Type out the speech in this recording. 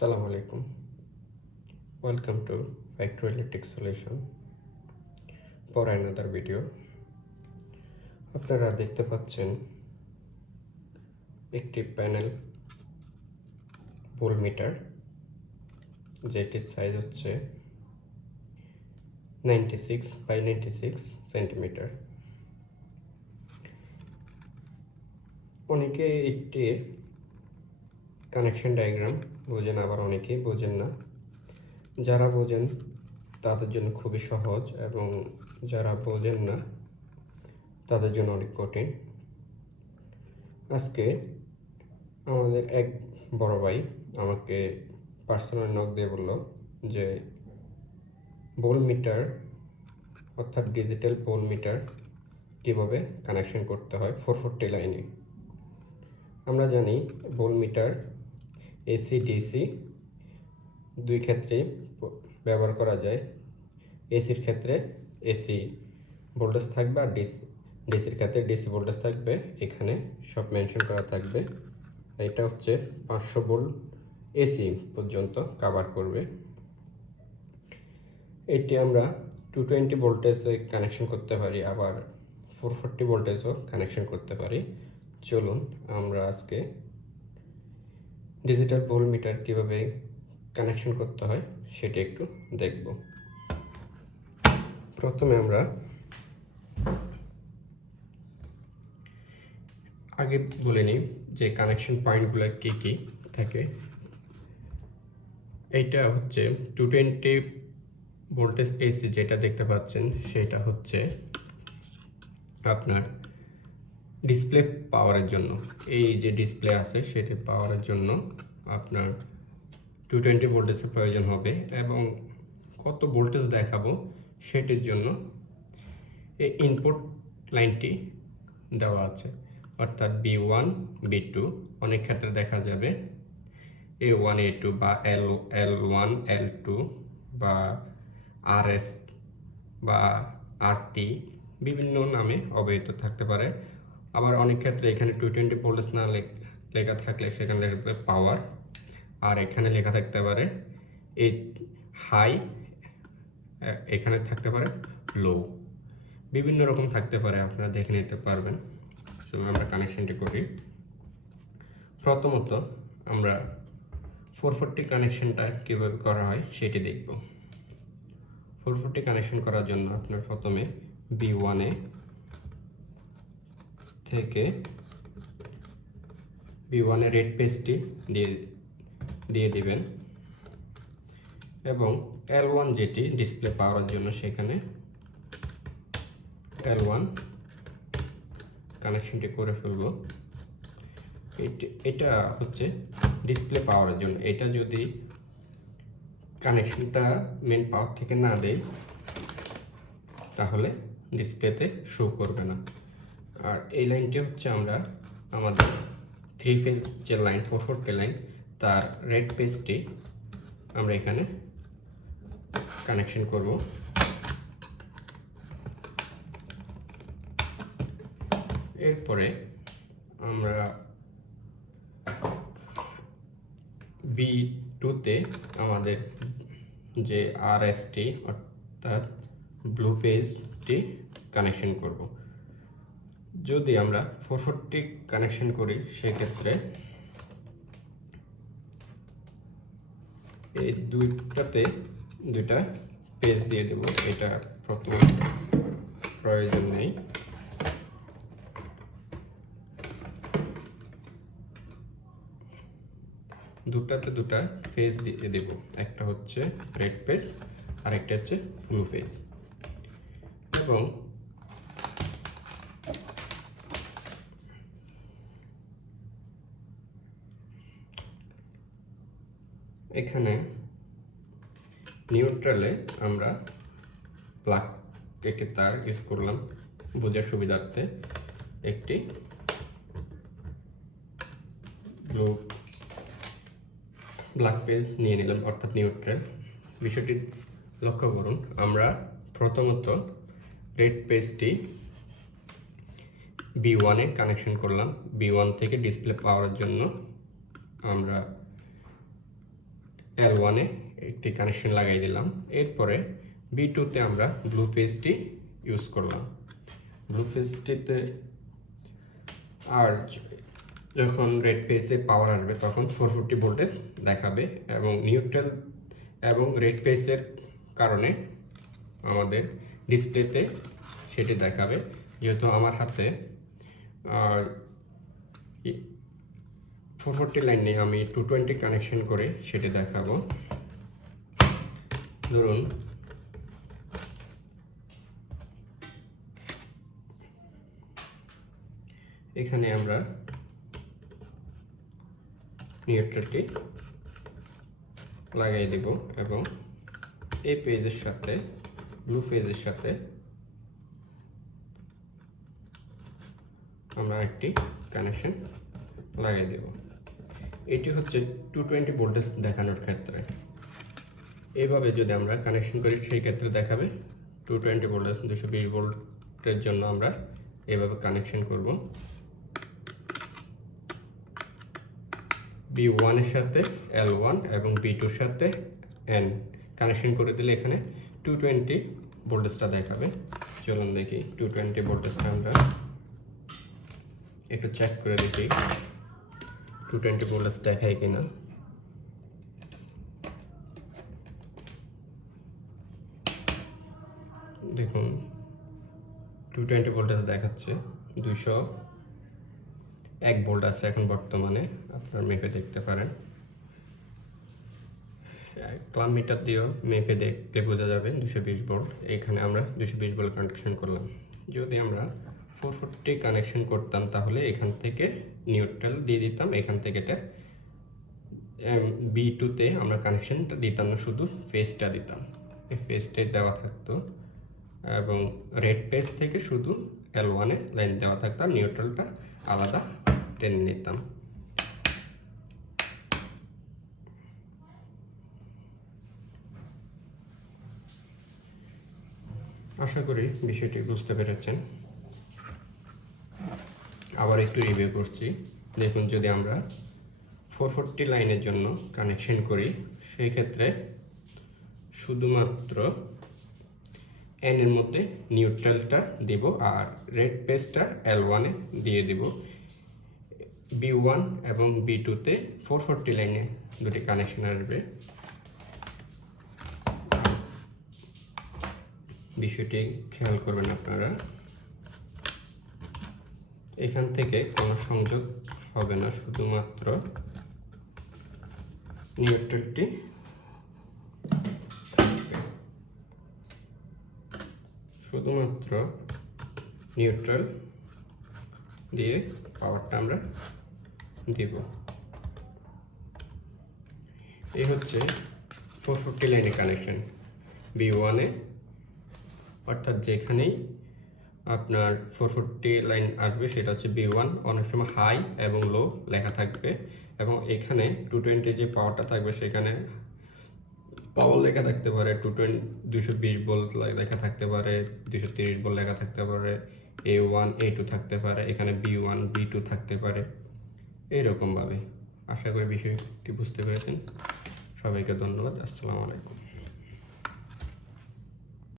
Assalamu alaikum. Welcome to Electric Solution for another video. আপনারা দেখতে পাচ্ছেন একটি প্যানেল ভোল্টমিটার, যেটির সাইজ হচ্ছে 96 by 96 সেন্টিমিটার। অনেকে এটির কানেকশন ডায়াগ্রাম বোঝেন, আবার অনেকেই বোঝেন না। যারা বোঝেন তাদের জন্য খুবই সহজ, এবং যারা বোঝেন না তাদের জন্য অনেক কঠিন। আজকে আমাদের এক বড় ভাই আমাকে পার্সোনাল নক দিয়ে বলল যে ভোল্টমিটার অর্থাৎ ডিজিটাল ভোল্টমিটার কীভাবে কানেকশন করতে হয় 440 লাইনে। আমরা জানি ভোল্টমিটার এসি ডিসি দুই ক্ষেত্রে ব্যবহার করা যায়। এসির ক্ষেত্রে এসি ভোল্টেজ থাকবে, আর ডিসির ক্ষেত্রে ডিসি ভোল্টেজ থাকবে। এখানে সব মেনশন করা থাকবে। এটা হচ্ছে 500 ভোল্ট এসি পর্যন্ত কভার করবে। এটি আমরা 220 ভোল্টেজে কানেকশন করতে পারি, আবার 440 ভোল্টেজও কানেকশন করতে পারি। চলুন আমরা আজকে ডিজিটাল ভোল্টমিটার কীভাবে কানেকশন করতে হয় সেটা একটু দেখব। প্রথমে আমরা আগে বলে নিই যে কানেকশন পয়েন্টগুলো কী কী থাকে। এইটা হচ্ছে 220 ভোল্টেজ এসি যেটা দেখতে পাচ্ছেন, সেটা হচ্ছে আপনার ডিসপ্লে পাওয়ারের জন্য। এই যে ডিসপ্লে আছে সেটি পাওয়ারের জন্য আপনার 220 ভোল্টেজের প্রয়োজন হবে, এবং কত ভোল্টেজ দেখাবো সেটির জন্য এই ইনপুট লাইনটি দেওয়া আছে, অর্থাৎ B1 B2 অনেক ক্ষেত্রে দেখা যাবে A1 A2 বা L1 L2 বা RS বা RT বিভিন্ন নামে অবহিত থাকতে পারে। আবার অনেক ক্ষেত্রে এখানে 220 ভোল্টেজ না লেখা থাকলে সেখানে লেখা থাকবে পাওয়ার, আর এখানে লেখা থাকতে পারে এই হাই, এখানে থাকতে পারে লো, বিভিন্ন রকম থাকতে পারে, আপনারা দেখে নিতে পারবেন। চলুন আমরা কানেকশনটি করি। প্রথমত আমরা 440 কানেকশনটা কীভাবে করা হয় সেটি দেখব। 440 কানেকশন করার জন্য আপনার প্রথমে B1 থেকে B1 এর রেড পেজটি দিয়ে দিবেন, এবং L1 যেটি ডিসপ্লে পাওয়ার জন্য সেখানে L1 কানেকশনটি করে ফেলব। এটা হচ্ছে ডিসপ্লে পাওয়ারের জন্য। এটা যদি কানেকশনটা মেন পাওয়ার থেকে না দেয় তাহলে ডিসপ্লেতে শো করবে না। আর এই লাইনটি হচ্ছে আমরা আমাদের 3 ফেজ যে লাইন 440 লাইন, তার রেড পেজটি আমরা এখানে কানেকশন করব। এরপরে আমরা B2-তে আমাদের যে RSটি অর্থাৎ ব্লু পেজটি কানেকশন করব। যদি আমরা 440 কানেকশন করি সেক্ষেত্রে এই দুইটা পেজ দিয়ে দেব। এটা প্রথমে প্রয়োজন নেই। দুটা পেজ দিয়ে দেব, একটা হচ্ছে রেড পেজ আর একটা হচ্ছে ব্লু পেজ। এবং এখানে নিউট্রালে আমরা প্লাগ একটি তার ইউজ করলাম বোঝার সুবিধার্থে। একটি ব্ল্যাক পেজ নিয়ে নিলাম, অর্থাৎ নিউট্রাল। বিষয়টি লক্ষ্য করুন, আমরা প্রথমত রেড পেজটি B1-এ কানেকশন করলাম। B1 থেকে ডিসপ্লে পাওয়ার জন্য আমরা L1-এ একটি কানেকশন লাগাই দিলাম। এরপরে B2-তে আমরা ব্লু পেজটি ইউজ করলাম। ব্লু পেজটিতে আর যখন রেড পেজে পাওয়ার আসবে তখন 440 ভোল্টেজ দেখাবে এবং নিউট্রাল এবং রেড পেজের কারণে আমাদের ডিসপ্লেতে সেটি দেখাবে। যেহেতু আমার হাতে 440 লাইন নিয়ে আমি 220 কানেকশন করে সেটি দেখাবো। ধরুন এখানে আমরা নিউট্রালটি লাগাই দেব এবং এই পেজের সাথে ব্লু পেজের সাথে আমরা একটি কানেকশন লাগাই দেব। এটি হচ্ছে 220 ভোল্টেজ দেখানোর ক্ষেত্রে। এইভাবে যদি আমরা কানেকশন করি সেই ক্ষেত্রে দেখাবে 220 ভোল্টেজ। 220 ভোল্টের জন্য আমরা এইভাবে কানেকশন করব। B1 এর সাথে L1 এবং B2 এর সাথে N কানেকশন করে দিলে এখানে 220 ভোল্টেজটা দেখাবে। চলুন দেখি 220 ভোল্টেজটা আমরা একটু চেক করে দেখি 220 ভোল্টেজ দেখায় কিনা। দেখুন 220 ভোল্টেজ দেখাচ্ছে। 201 ভোল্ট আছে এখন বর্তমানে, আপনার মেপে দেখতে পারেন। ক্লাম মিটার দিয়েও মেপে দেখতে বোঝা যাবে 220 ভোল্ট। এখানে আমরা 220 ভোল্ট কানেকশন করলাম। যদি আমরা 440 কানেকশন করতাম তাহলে এখান থেকে নিউট্রাল দিয়ে দিতাম, এখান থেকে এটা B2-তে আমরা কানেকশনটা দিতাম না, শুধু পেজটা দিতাম। এই পেজটা দেওয়া থাকতো এবং রেড পেজ থেকে শুধু L1-এ লাইন দেওয়া থাকতো, নিউট্রালটা আলাদা টেনে নিতাম। আশা করি বিষয়টি বুঝতে পেরেছেন। আবার একটু রিভিউ করছি। দেখুন যদি আমরা 440 লাইনের জন্য কানেকশন করি সেই ক্ষেত্রে শুধুমাত্র N এর মধ্যে নিউট্রালটা দিব আর রেড পেজটা L1-এ দিয়ে দিব। B1 এবং B2-তে 440 লাইনে দুটি কানেকশন আসবে। বিষয়টি খেয়াল করবেন আপনারা। এখান থেকে কোনো সংযোগ হবে না, শুধুমাত্র নিউট্রালটি শুধুমাত্র নিউট্রাল দিয়ে পাওয়ারটা আমরা দিব। এই হচ্ছে 440 লাইনের কানেকশন B1-এ, অর্থাৎ যেখানেই আপনার 440 লাইন আসবে সেটা হচ্ছে B1। অনেক সময় হাই এবং লো লেখা থাকবে এবং এখানে 220 যে পাওয়ারটা থাকবে সেখানে পাওয়ার লেখা থাকতে পারে 220 ভোল্ট লেখা থাকতে পারে, 230 ভোল্ট লেখা থাকতে পারে, A1 A2 থাকতে পারে, এখানে B1 B2 থাকতে পারে, এইরকমভাবে। আশা করি বিষয়টি বুঝতে পেরেছেন। সবাইকে ধন্যবাদ। আসসালামু আলাইকুম।